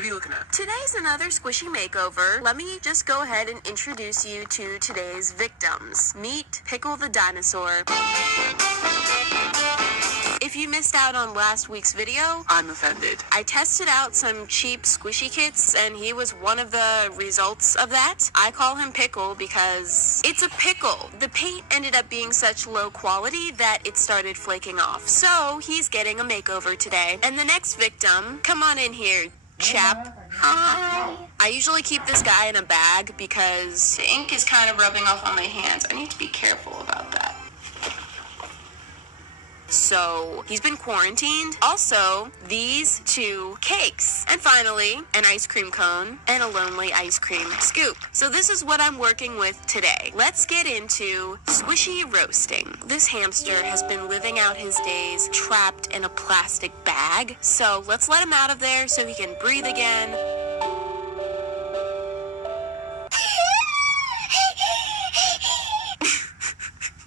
What are you looking at? Today's another squishy makeover. Let me just go ahead and introduce you to today's victims. Meet Pickle the dinosaur. If you missed out on last week's video, I'm offended. I tested out some cheap squishy kits and he was one of the results of that. I call him Pickle because it's a pickle. The paint ended up being such low quality that it started flaking off. So he's getting a makeover today. And the next victim, come on in here, chap. Hi. I usually keep this guy in a bag because the ink is kind of rubbing off on my hands. I need to be careful about that. So he's been quarantined. Also, these two cakes. And finally, an ice cream cone and a lonely ice cream scoop. So this is what I'm working with today. Let's get into squishy roasting. This hamster has been living out his days trapped in a plastic bag. So let's let him out of there so he can breathe again.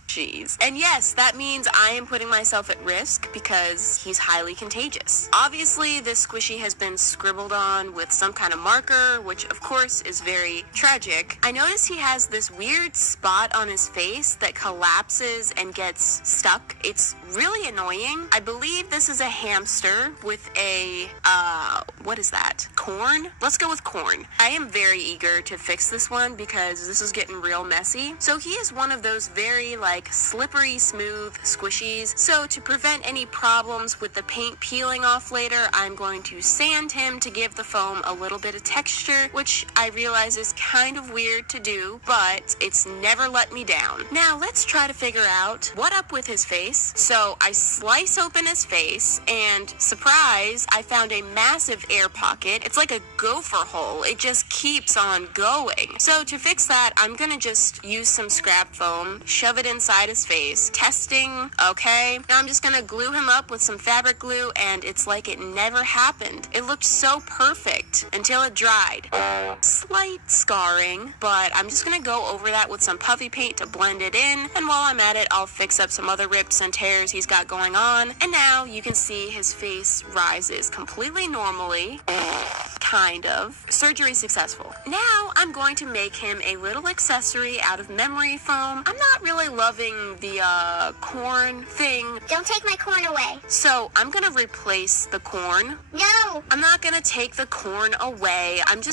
Jeez. And yes, that means I am putting myself at risk because he's highly contagious. Obviously, this squishy has been scribbled on with some kind of marker, which of course is very tragic. I notice he has this weird spot on his face that collapses and gets stuck. It's really annoying. I believe this is a hamster with a, what is that? Corn? Let's go with corn. I am very eager to fix this one because this is getting real messy. So he is one of those very, slippery smooth squishies. So to prevent any problems with the paint peeling off later, I'm going to sand him to give the foam a little bit of texture, which I realize is kind of weird to do, but it's never let me down. Now let's try to figure out what up with his face. So I slice open his face and surprise, I found a massive air pocket. It's like a gopher hole. It just keeps on going. So to fix that, I'm gonna just use some scrap foam, shove it inside his face, testing, okay. Now I'm just gonna glue him up with some fabric glue and it's like it never happened. It looked so perfect until it dried. Slight scarring, but I'm just gonna go over that with some puffy paint to blend it in, and while I'm at it, I'll fix up some other rips and tears he's got going on, and now you can see his face rises completely normally. Kind of. Surgery successful. Now I'm going to make him a little accessory out of memory foam. I'm not really loving the corn thing. Don't take my corn away. So I'm gonna replace the corn. No. I'm not gonna take the corn away. I'm just